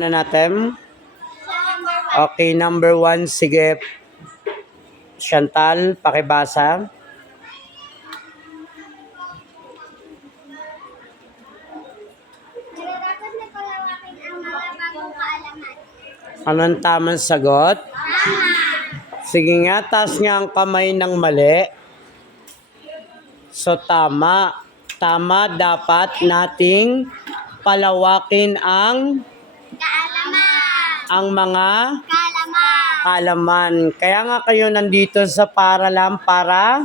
na natin. Okay, number 1, sige. Chantal, pakibasa. Nararapat na palawakin ang mga bagong kaalaman. Anong tamang sagot? Sige nga, taas nga ang kamay ng mali. So, tama. Tama, dapat nating palawakin ang Kaalaman. mga Kaalaman. kaalaman. Kaya nga kayo nandito sa Paaralan para?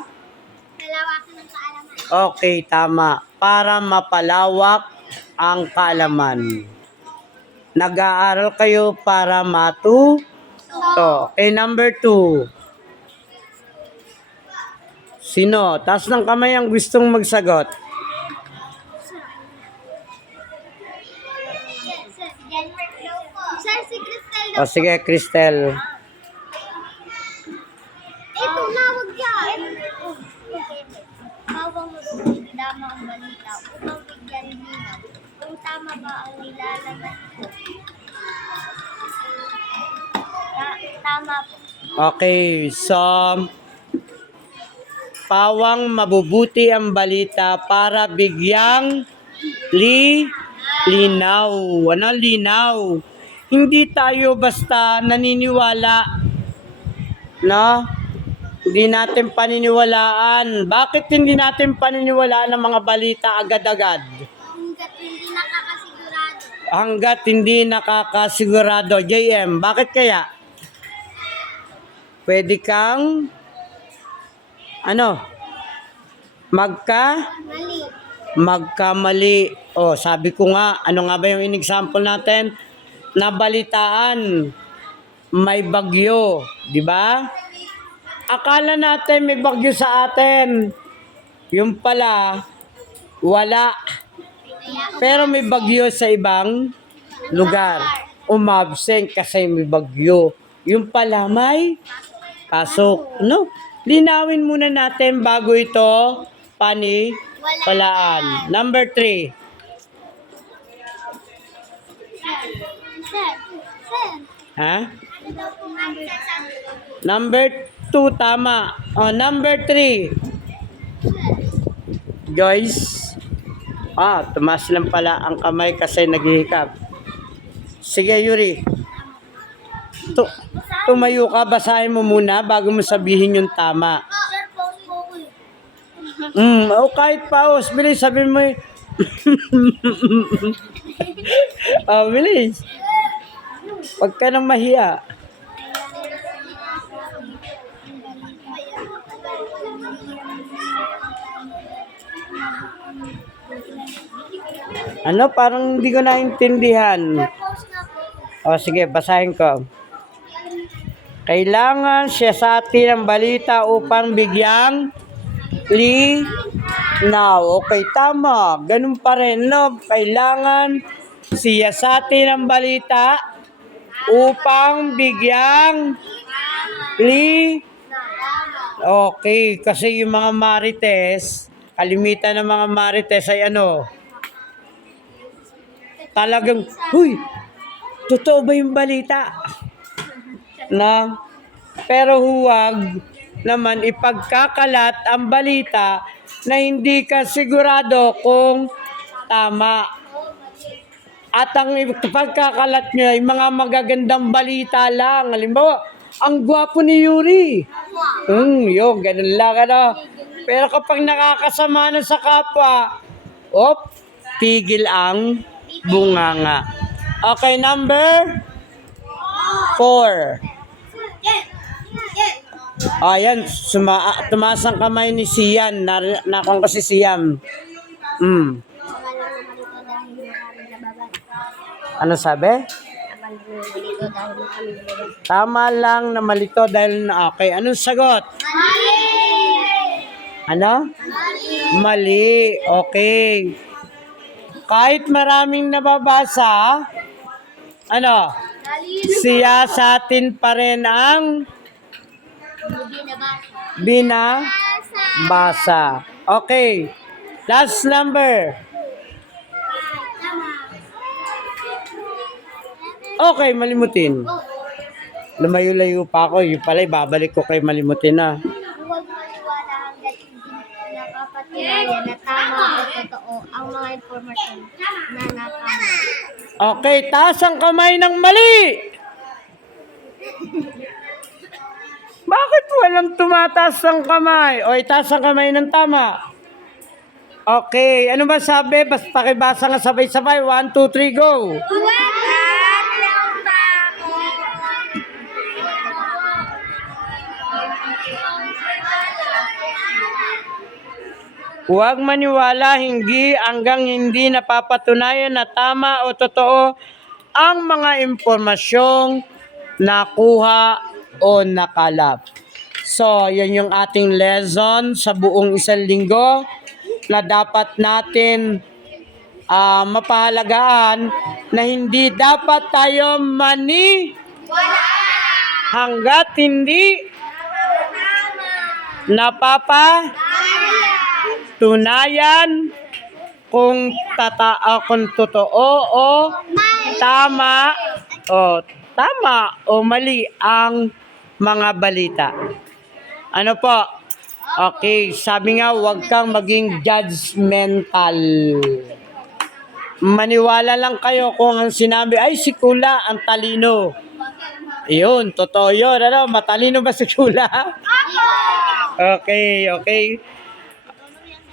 Palawakin ng kaalaman. Okay, tama. Para mapalawak ang kaalaman. Nag-aaral kayo para matuto. Okay, number 2. Sino? Taas ng kamay ang gustong magsagot. Sir, si Cristel O sige, Cristel. Ito na, wag yan. Bawang magdama ang balita upang bigyan linaw kung tama ba ang nilalaman ko. Tama po. Okay, so pawang mabubuti ang balita para bigyang linaw. Ano linaw? Hindi tayo basta naniniwala, no? Hindi natin paniniwalaan. Bakit hindi natin paniniwalaan ang mga balita agad-agad? Hanggat hindi nakakasigurado. Hanggat hindi nakakasigurado. JM, bakit kaya? Pwede kang Mali. magkamali. O, sabi ko nga, ano nga ba yung in-example natin? Nabalitaan, may bagyo, di ba? Akala natin may bagyo sa atin. Yung pala, wala. Pero may bagyo sa ibang lugar. Umabsent kasi may bagyo. Yung pala may pasok. No? Linawin muna natin bago ito palaan. Number 3. Sir. Ha? Ano daw po number? Number 2, tama. O, number 3. Joyce. Tumaas lang pala ang kamay kasi naghihikap. Sige, Yuri. Tumayo ka, basahin mo muna bago mo sabihin yung tama. Sir, pause po. O kahit pause, bilis, sabihin mo bilis. Huwag ka nang mahiya. Ano? Parang hindi ko naintindihan. Pause na po. O sige, basahin ko. Kailangan siya sa atin ang balita upang bigyang linaw. Okay, tama. Ganun pa rin, no? Kailangan siya sa atin ang balita upang bigyang Okay, kasi yung mga marites, kalimitan ng mga marites ay talagang, huy, totoo ba yung balita? Na, pero huwag naman ipagkakalat ang balita na hindi ka sigurado kung tama. At ang ipagkakalat niya ay mga magagandang balita lang. Halimbawa, ang gwapo ni Yuri. Yun, ganun lang Pero kapag nakakasama na sa kapwa, tigil ang bunganga. Okay, number 4. Ayan, tumaas ang kamay ni Sian. Nakong kasi Sian. Ano sabi? Tama lang na malito dahil okay. Anong sagot? Mali! Ano? Mali. Okay. Kahit maraming nababasa, siya sa atin pa rin ang binabasa. Okay. Last number. Okay, malimutin. Lumayo-layo pa ako. Yung pala, babalik ko kay malimutin na. Huwag maniwala hanggat hindi napapatunayan na tama o totoo ang mga impormasyon na natama. Okay, taas ang kamay ng mali! Bakit walang tumataas ang kamay? O, itaas ang kamay ng tama. Okay, ano ba sabi? Basta pakibasa nga sabay-sabay. 1, 2, 3, go! Huwag maniwala hanggang hindi napapatunayan na tama o totoo ang mga impormasyong nakuha o nakalap. So, yan yung ating lesson sa buong isang linggo na dapat natin mapahalagaan na hindi dapat tayo hanggat hindi napapatunayan kung totoo o tama o mali ang mga balita. Ano po? Okay, sabi nga, huwag kang maging judgmental. Maniwala lang kayo kung ang sinabi, ay si Kula ang talino. Yun, totoo yun. Ano, matalino ba si Kula? Okay.